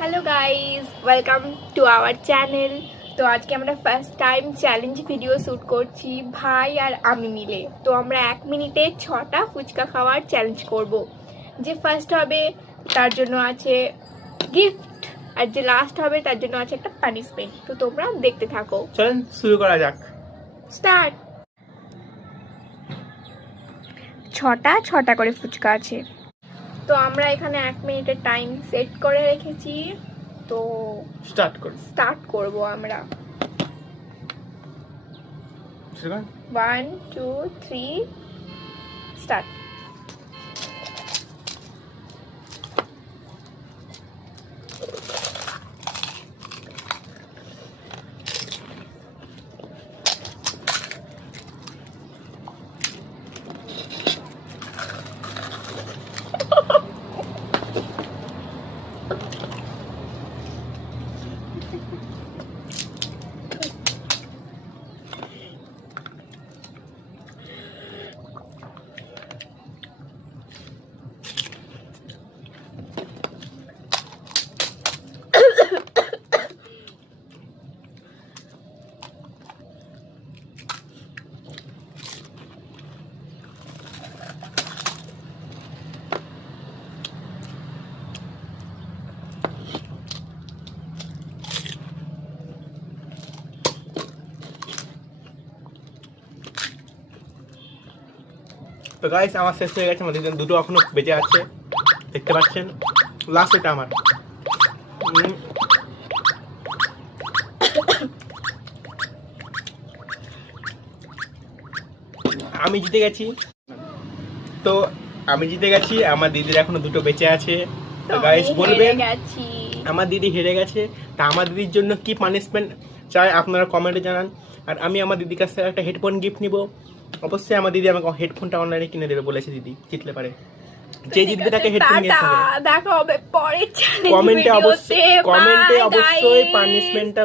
Hello guys, welcome to our channel. তো আজকে আমরা first time challenge video shoot করছি ভাই আর আমি মিলে। তো আমরা 1 মিনিটে 6টা ফুচকা খাওয়ার চ্যালেঞ্জ করব। যে ফার্স্ট হবে তার জন্য আছে গিফট, আর যে লাস্ট হবে তার জন্য আছে একটা পানিশমেন্ট। তো তোমরা দেখতে থাকো, চলেন শুরু করা যাক। স্টার্ট। 6টা করে ফুচকা আছে। তো আমরা এখানে 1 মিনিটের টাইম সেট করে রেখেছি। তো স্টার্ট করব আমরা। 1 2 3 স্টার্ট। তো গাইস আমার শেষ হয়ে গেছে, আমাদের দুটো এখনো বেঁচে আছে, দেখতে পাচ্ছেন। লাস্ট এটা আমার। আমি জিতে গেছি। তো আমি জিতে গেছি, আমার দিদির এখনো দুটো বেঁচে আছে। তো গাইস বলবেন আমার দিদি হেরে গেছে, তা আমার দিদির জন্য কি পানিশমেন্ট চাই আপনারা কমেন্টে জানান। আর আমি আমার দিদির কাছ থেকে একটা হেডফোন গিফট নিব। অবশ্যই আমার দিদি আমাকে হেডফোনটা অনলাইনে কিনে দেবে বলেছে দিদি, জিতলে পারে। যে জিতবে তাকে হেডফোন নিয়ে আসবে। দেখা হবে পরের চ্যালেঞ্জ কমেন্টে ভিডিওতে। অবশ্যই পানিশমেন্টটা